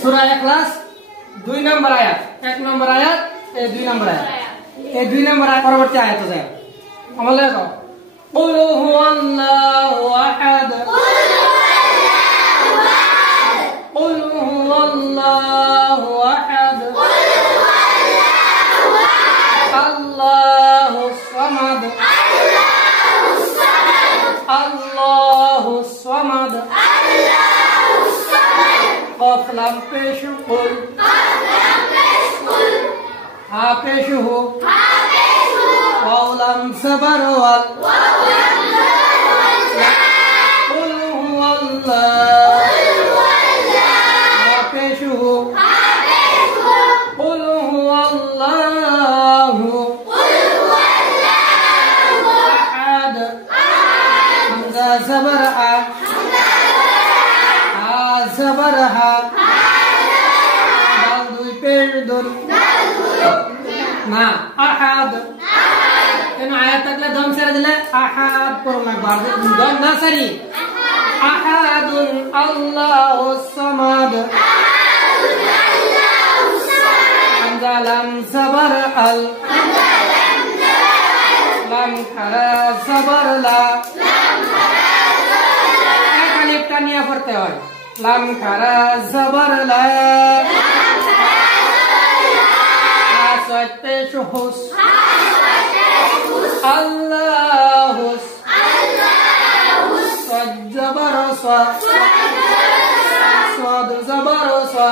সূরা ইখলাস 2 নম্বর আয়াত 1 নম্বর আয়াত এই 2 নম্বর আয়াত এই 2 নম্বর আয়াত পরবর্তী আয়াতে যায় আমলে দাও কুল হুয়াল্লাহু আহাদ কুল হুয়াল্লাহু আহাদ আল্লাহুস সামাদ আল্লাহুস সামাদ قاف لام پیش قل ها پیش ہو واو لام صبر وال قل هو الله ها پیش ہو قل هو الله احد حمزہ زبر ا صبرها دال দুই পেশ দুল না আহাদ কেন আয়াত থাকলে দম ছেড়ে দিলে আহাদ পড়ো না বারবার দম না সারি আহাদুন আল্লাহুস সামাদ হামজা লাম সাবার আল লাম খারা সাবার লা একটা নিয়ে পড়তে হয় লাম খারা জবর লা হাসাত পেশ হুস আল্লাহুস সাদ জবর সা সাদ জবর সা